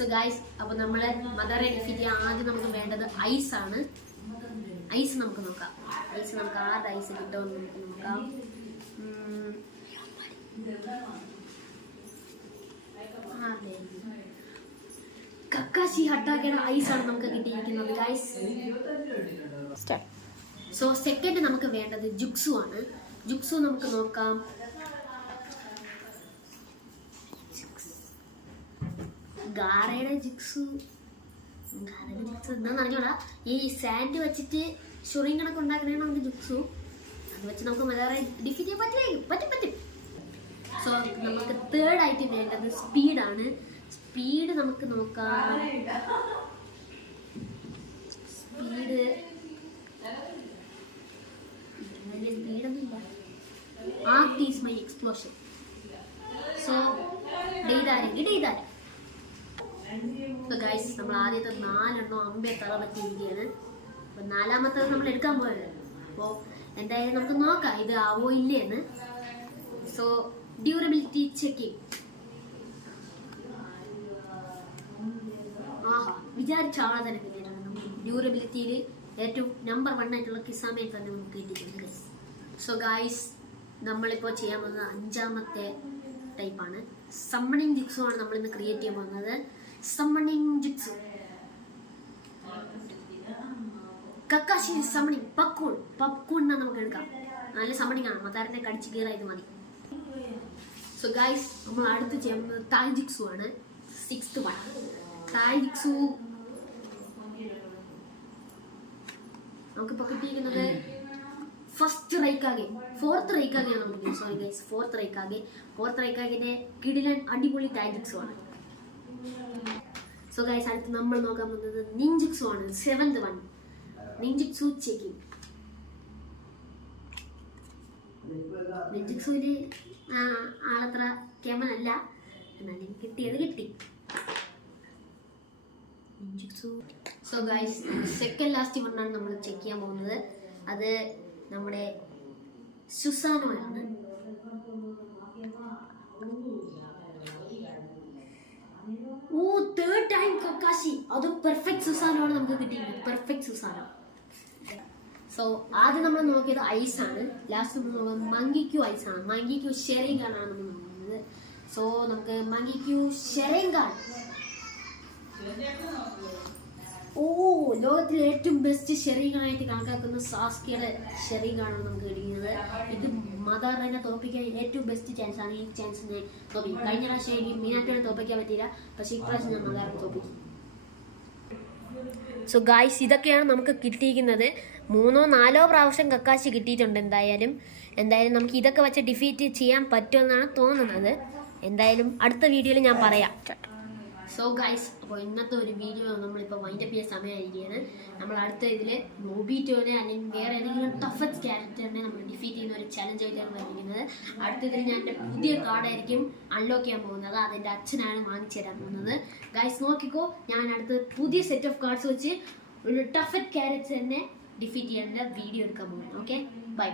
So guys, അപ്പോൾ നമ്മൾ മദറെ defeat ചെയ്യാൻ ആദ്യം നമുക്ക് വേണ്ടത് ഐസാണ്. ഐസ് നമുക്ക് നോക്കാം. ഐസ് നമുക്ക് ആരുടെ ഐസ് കിട്ടുമെന്ന് നമുക്ക് നോക്കാം. കക്കാശി ഹട്ടാക്കയുടെ ഐസാണ് നമുക്ക് കിട്ടിയിരിക്കുന്നത് ഗൈസ്. സോ സെക്കൻഡ് നമുക്ക് വേണ്ടത് ജുക്സു ആണ്. ജുക്സു നമുക്ക് നോക്കാം. ഗാറയുടെ ജിക്സു എന്താന്ന് അറിഞ്ഞോടാ. ഈ സാൻഡ് വെച്ചിട്ട് ഷുറിയും കണക്ക് ഉണ്ടാക്കണേണ് നമുക്ക് ജുക്സു. അത് വെച്ച് നമുക്ക് മലയാള ഡിഫീറ്റ് ചെയ്യാൻ പറ്റും. സോ നമുക്ക് തേർഡ് ആയിട്ട് വേണ്ടത് സ്പീഡാണ്. സ്പീഡ് നമുക്ക് നോക്കാം. സ്പീഡൊന്നുമില്ല. Art is my explosion. So ഡെയ്താരം. ഗൈസ്, നമ്മൾ ആദ്യത്തെ 4 അമ്പേ തറ പറ്റിയിരിക്കുകയാണ്. അപ്പൊ 4ാമത്തത് നമ്മൾ എടുക്കാൻ പോയത്. അപ്പോൾ എന്തായാലും നമുക്ക് നോക്കാം ഇത് ആവോ ഇല്ലേന്ന്. So durability checking. വിചാരിച്ച ആളെ തന്നെ കിട്ടിയിട്ടുണ്ട്. നമുക്ക് ഡ്യൂറബിലിറ്റിയിൽ ഏറ്റവും നമ്പർ 1 ആയിട്ടുള്ള കിസാമയെ തന്നെ നമുക്ക് കിട്ടിയിട്ടുണ്ട് ഗൈസ്. സോ ഗൈസ്, നമ്മളിപ്പോൾ ചെയ്യാൻ പോകുന്നത് 5ാമത്തെ ടൈപ്പാണ്. സമ്മണിങ് ജിക്സു ആണ് നമ്മൾ ഇന്ന് ക്രിയേറ്റ് ചെയ്യാൻ പോകുന്നത്. സമ്മണിങ് ജിക്സു. കക്കാശി സമ്മണിങ് പപ്കൂൺ നമുക്ക് എടുക്കാം. നല്ല സമ്മണിങ് ആണ്. മതാരനെ കടിച്ച് കീറാ ഇത് മതി. സോ ഗൈസ്, നമ്മൾ അടുത്ത് ചെയ്യുന്നത് തായ് ജിക്സു ആണ്. 6th വൺ തായ് ജിക്സു. നമുക്കിപ്പോൾ കിട്ടിയിരിക്കുന്നത് ഫസ്റ്റ് റൈക്കാകെ, 4th റൈക്കാകെയാണ് നമുക്ക്. സോറി ഗൈസ്, 4th റൈക്കാകിന്റെ കിടിലൻ അടിപൊളി തായ് ജിക്സു ആണ്. സോ ഗൈസ്, അടുത്ത് നമ്മൾ നോക്കാൻ പോകുന്നത് നിഞ്ചിക്സു ആണ്. 7th one നിഞ്ചിക്സു checking. നിഞ്ചിക്സുവില് ആളത്ര കേമനല്ല, എന്നാലും കിട്ടിയത് കിട്ടി. സോ ഗൈസ്, സെക്കൻഡ് ലാസ്റ്റ് വണ്ണാണ് നമ്മൾ ചെക്ക് ചെയ്യാൻ പോകുന്നത്. അത് നമ്മുടെ സുസാനോയാണ്. ഓ, 3rd ടൈം കക്കാശി. അത് പെർഫെക്റ്റ് സുസാനോ ആണ് നമുക്ക് കിട്ടിയത്. പെർഫെക്റ്റ് സുസാനോ. സോ ആദ്യം നമ്മൾ നോക്കിയത് ഐസാണ്. ലാസ്റ്റ് നമ്മൾ നോക്കുന്നത് മങ്കിക്യൂ ഐസാണ്. മങ്കിക്യൂ ഷെറിംഗാണ് നമ്മൾ നോക്കുന്നത്. സോ നമുക്ക് മങ്കിക്യൂ ഷെറിംഗാണ്. ഓ, ലോകത്തിലെ ഏറ്റവും ബെസ്റ്റ് ഷെറിംഗായിട്ട് കണക്കാക്കുന്ന സാസ്കിയുടെ ഷെറിംഗാണ് നമുക്ക് കിട്ടിയത്. ഇത് മദറിനെ തോൽപ്പിക്കാൻ ഏറ്റവും ബെസ്റ്റ് ചാൻസ് ആണ്. ഈ ചാൻസിനെ തോൽപ്പിക്കും. കഴിഞ്ഞ പ്രാവശ്യം എനിക്ക് മീനാറ്റിനെ തോൽപ്പിക്കാൻ പറ്റിയില്ല, പക്ഷേ ഇപ്രാവശ്യം ഞാൻ മദറിനെ തോൽപ്പിക്കും. സോ ഗായ്സ്, ഇതൊക്കെയാണ് നമുക്ക് കിട്ടിയിരിക്കുന്നത്. 3 4 പ്രാവശ്യം കക്കാശി കിട്ടിയിട്ടുണ്ട്. എന്തായാലും നമുക്ക് ഇതൊക്കെ വെച്ച് ഡിഫീറ്റ് ചെയ്യാൻ പറ്റുമെന്നാണ് തോന്നുന്നത്. എന്തായാലും അടുത്ത വീഡിയോയിൽ ഞാൻ പറയാം. സോ ഗൈസ്, അപ്പോൾ ഇന്നത്തെ ഒരു വീഡിയോ നമ്മളിപ്പോൾ വൈൻഡപ്പ് ചെയ്യാൻ സമയമായിരിക്കുകയാണ്. നമ്മൾ അടുത്ത ഇതിൽ നോബിറ്റോനെ അല്ലെങ്കിൽ വേറെ ഏതെങ്കിലും ടഫസ്റ്റ് ക്യാരക്ടറിനെ നമ്മൾ ഡിഫീറ്റ് ചെയ്യുന്ന ഒരു ചലഞ്ച് ആയിട്ടാണ് വന്നിരിക്കുന്നത്. അടുത്തതിൽ ഞാൻ എൻ്റെ പുതിയ കാർഡായിരിക്കും അൺലോക്ക് ചെയ്യാൻ പോകുന്നത്. അതെൻ്റെ അച്ഛനാണ് വാങ്ങിച്ചു തരാൻ പോകുന്നത്. ഗൈസ് നോക്കിക്കോ, ഞാൻ അടുത്ത പുതിയ സെറ്റ് ഓഫ് കാർഡ്സ് വെച്ച് ഒരു ടഫസ്റ്റ് ക്യാരക്ടറിനെ ഡിഫീറ്റ് ചെയ്യാനുള്ള വീഡിയോ എടുക്കാൻ പോകുന്നു. Okay, by.